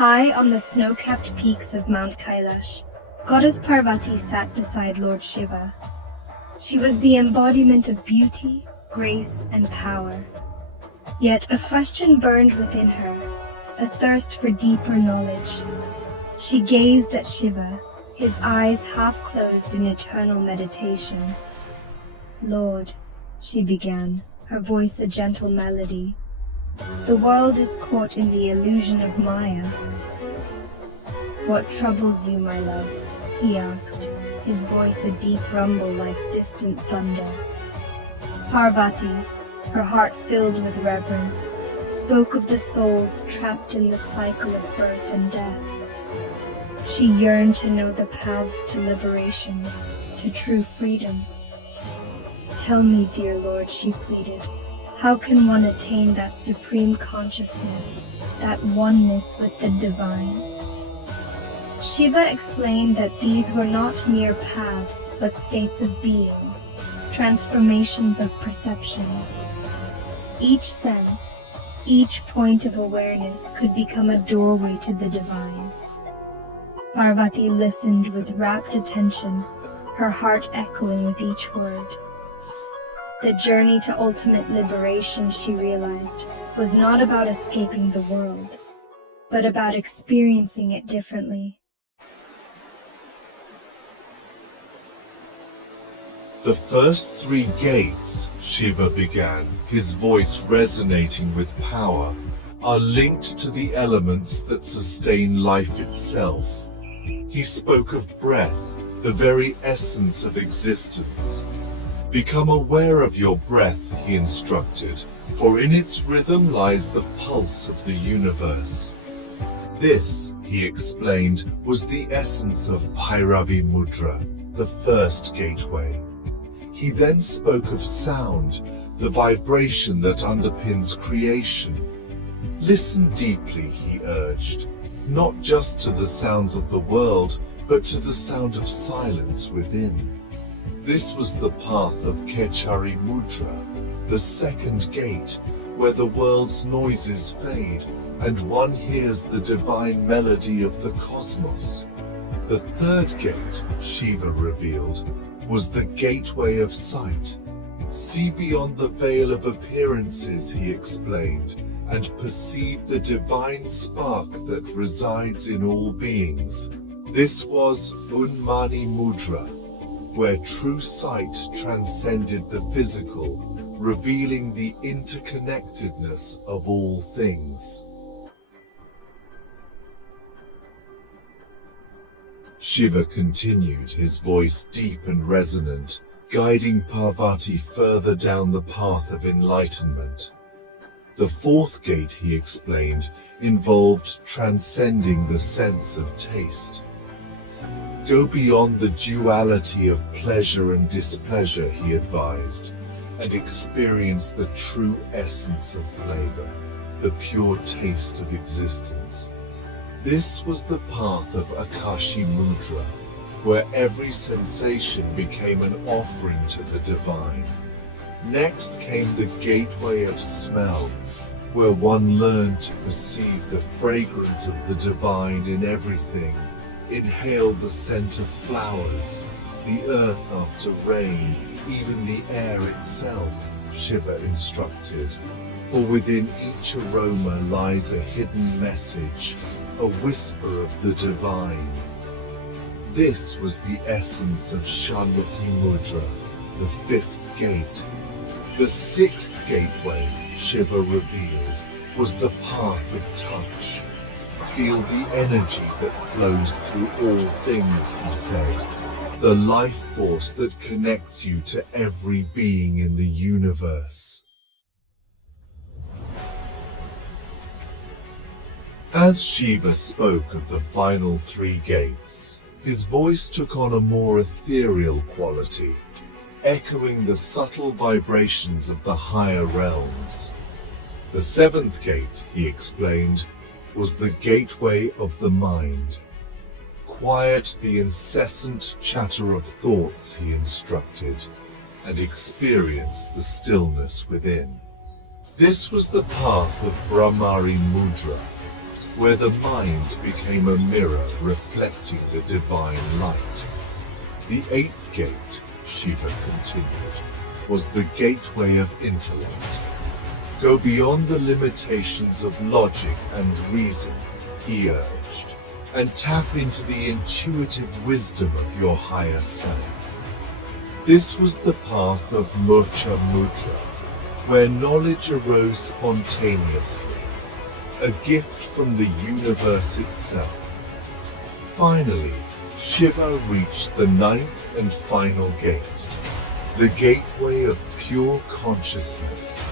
High on the snow-capped peaks of Mount Kailash, Goddess Parvati sat beside Lord Shiva. She was the embodiment of beauty, grace, and power. Yet a question burned within her, a thirst for deeper knowledge. She gazed at Shiva, his eyes half closed in eternal meditation. "Lord," she began, her voice a gentle melody, "the world is caught in the illusion of Maya." "What troubles you, my love?" he asked, his voice a deep rumble like distant thunder. Parvati, her heart filled with reverence, spoke of the souls trapped in the cycle of birth and death. She yearned to know the paths to liberation, to true freedom. "Tell me, dear Lord," she pleaded, "how can one attain that supreme consciousness, that oneness with the divine?" Shiva explained that these were not mere paths, but states of being, transformations of perception. Each sense, each point of awareness could become a doorway to the divine. Parvati listened with rapt attention, her heart echoing with each word. The journey to ultimate liberation, she realized, was not about escaping the world, but about experiencing it differently. "The first 3 gates," Shiva began, his voice resonating with power, "are linked to the elements that sustain life itself." He spoke of breath, the very essence of existence. "Become aware of your breath," he instructed, "for in its rhythm lies the pulse of the universe." This, he explained, was the essence of Bhairavi Mudra, the first gateway. He then spoke of sound, the vibration that underpins creation. "Listen deeply," he urged, "not just to the sounds of the world, but to the sound of silence within." This was the path of Kechari Mudra, the second gate, where the world's noises fade, and one hears the divine melody of the cosmos. The third gate, Shiva revealed, was the gateway of sight. "See beyond the veil of appearances," he explained, "and perceive the divine spark that resides in all beings." This was Unmani Mudra, where true sight transcended the physical, revealing the interconnectedness of all things. Shiva continued, his voice deep and resonant, guiding Parvati further down the path of enlightenment. The fourth gate, he explained, involved transcending the sense of taste. "Go beyond the duality of pleasure and displeasure," he advised, "and experience the true essence of flavor, the pure taste of existence." This was the path of Akashi Mudra, where every sensation became an offering to the divine. Next came the gateway of smell, where one learned to perceive the fragrance of the divine in everything. Inhale the scent of flowers, the earth after rain, even the air itself, Shiva instructed. For within each aroma lies a hidden message, a whisper of the divine. This was the essence of Shanmukhi Mudra, the fifth gate. The sixth gateway, Shiva revealed, was the path of touch. "Feel the energy that flows through all things," he said, "the life force that connects you to every being in the universe." As Shiva spoke of the final 3 gates, his voice took on a more ethereal quality, echoing the subtle vibrations of the higher realms. The 7th gate, he explained, was the gateway of the mind. "Quiet the incessant chatter of thoughts," he instructed, "and experience the stillness within." This was the path of Brahmari Mudra, where the mind became a mirror reflecting the divine light. The eighth gate, Shiva continued, was the gateway of intellect. Go beyond the limitations of logic and reason, he urged, and tap into the intuitive wisdom of your higher self. This was the path of Murcha Mudra, where knowledge arose spontaneously, a gift from the universe itself. Finally, Shiva reached the ninth and final gate, the gateway of pure consciousness.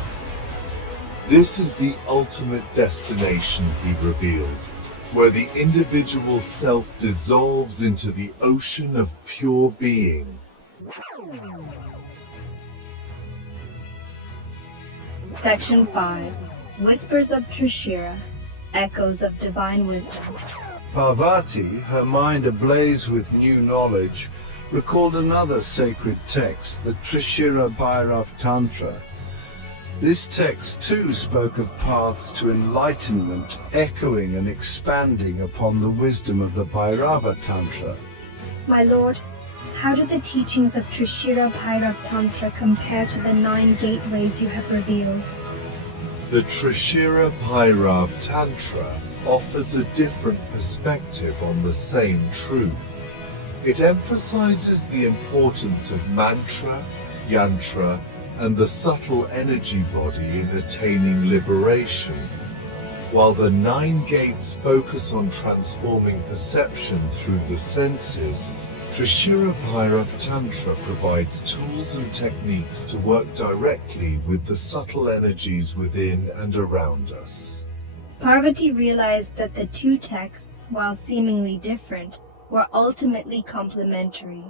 This is the ultimate destination, he revealed, where the individual self dissolves into the ocean of pure being. Section 5. Whispers of Trishira, Echoes of Divine Wisdom. Parvati, her mind ablaze with new knowledge, recalled another sacred text, the Trishira Bhairav Tantra. This text too spoke of paths to enlightenment, echoing and expanding upon the wisdom of the Bhairava Tantra. My lord, how do the teachings of Trishira Bhairav Tantra compare to the 9 gateways you have revealed? The Trishira Bhairav Tantra offers a different perspective on the same truth. It emphasizes the importance of mantra, yantra, and the subtle energy body in attaining liberation, while the 9 gates focus on transforming perception through the senses. Trishira Bhairav Tantra provides tools and techniques to work directly with the subtle energies within and around us. Parvati realized that the 2 texts, while seemingly different, were ultimately complementary.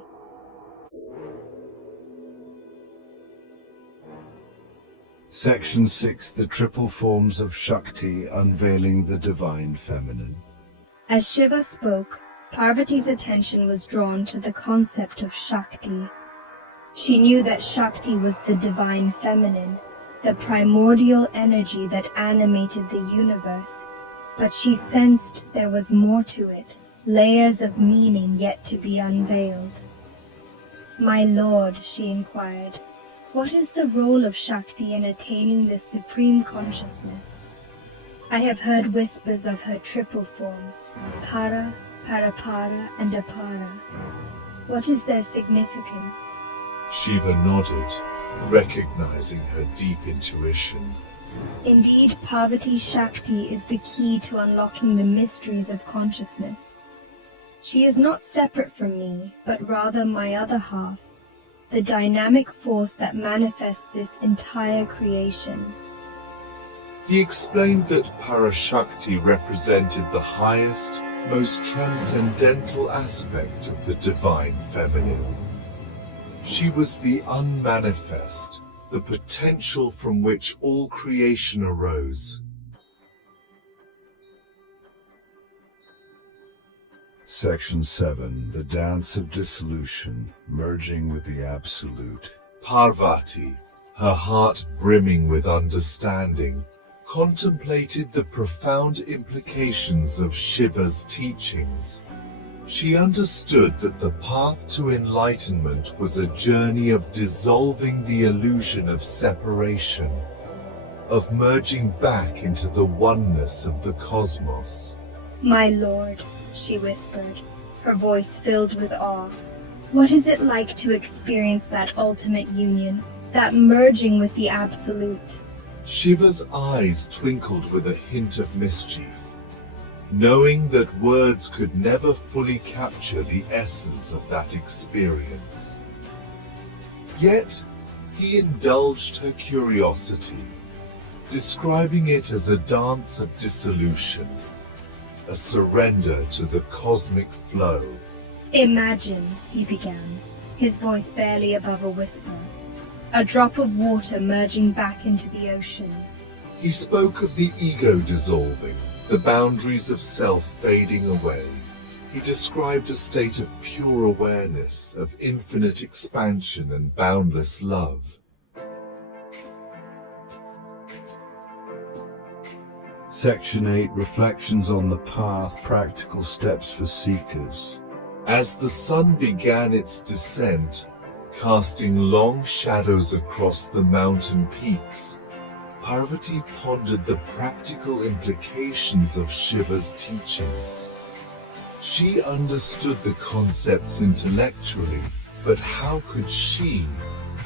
Section 6. The triple forms of Shakti, unveiling the divine feminine. As Shiva spoke, Parvati's attention was drawn to the concept of Shakti. She knew that Shakti was the divine feminine, the primordial energy that animated the universe, but she sensed there was more to it, layers of meaning yet to be unveiled. My lord, she inquired, what is the role of Shakti in attaining this supreme consciousness? I have heard whispers of her triple forms, Para, Parapara, and Apara. What is their significance? Shiva nodded, recognizing her deep intuition. Indeed, Parvati's Shakti is the key to unlocking the mysteries of consciousness. She is not separate from me, but rather my other half, the dynamic force that manifests this entire creation. He explained that Parashakti represented the highest, most transcendental aspect of the divine feminine. She was the unmanifest, the potential from which all creation arose. Section 7. The dance of dissolution, merging with the absolute. Parvati, her heart brimming with understanding, contemplated the profound implications of Shiva's teachings. She understood that the path to enlightenment was a journey of dissolving the illusion of separation, of merging back into the oneness of the cosmos. My lord, she whispered, her voice filled with awe. What is it like to experience that ultimate union, that merging with the absolute? Shiva's eyes twinkled with a hint of mischief, knowing that words could never fully capture the essence of that experience. Yet, he indulged her curiosity, describing it as a dance of dissolution, a surrender to the cosmic flow. Imagine, he began, his voice barely above a whisper, a drop of water merging back into the ocean. He spoke of the ego dissolving, the boundaries of self fading away. He described a state of pure awareness, of infinite expansion and boundless love. Section 8, Reflections on the Path, Practical Steps for Seekers. As the sun began its descent, casting long shadows across the mountain peaks, Parvati pondered the practical implications of Shiva's teachings. She understood the concepts intellectually, but how could she,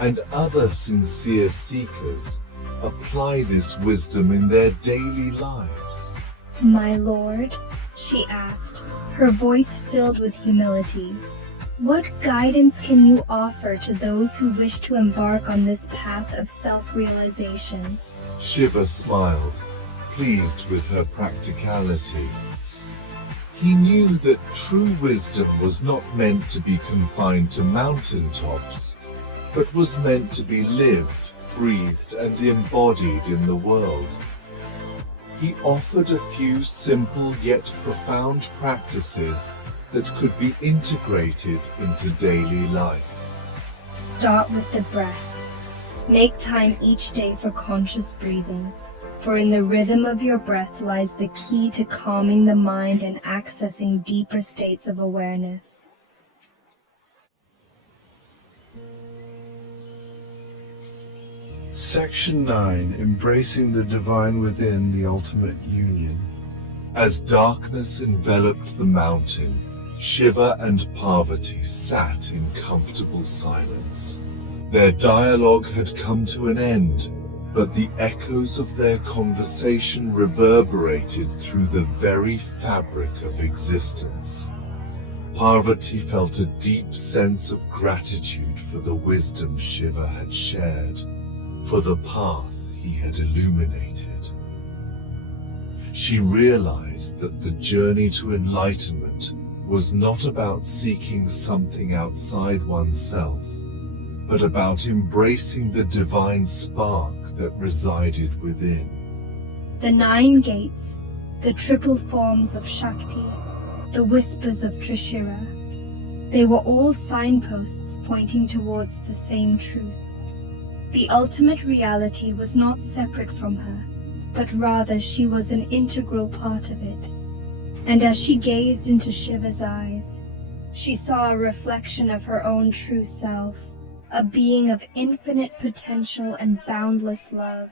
and other sincere seekers, apply this wisdom in their daily lives? My lord, she asked, her voice filled with humility, what guidance can you offer to those who wish to embark on this path of self-realization? Shiva smiled, pleased with her practicality. He knew that true wisdom was not meant to be confined to mountaintops, but was meant to be lived, breathed, and embodied in the world. He offered a few simple yet profound practices that could be integrated into daily life. Start with the breath. Make time each day for conscious breathing, for in the rhythm of your breath lies the key to calming the mind and accessing deeper states of awareness. Section 9, Embracing the Divine Within, the Ultimate Union. As darkness enveloped the mountain, Shiva and Parvati sat in comfortable silence. Their dialogue had come to an end, but the echoes of their conversation reverberated through the very fabric of existence. Parvati felt a deep sense of gratitude for the wisdom Shiva had shared, for the path he had illuminated. She realized that the journey to enlightenment was not about seeking something outside oneself, but about embracing the divine spark that resided within. The 9 gates, the triple forms of Shakti, the whispers of Trishira, they were all signposts pointing towards the same truth. The ultimate reality was not separate from her, but rather she was an integral part of it. And as she gazed into Shiva's eyes, she saw a reflection of her own true self, a being of infinite potential and boundless love.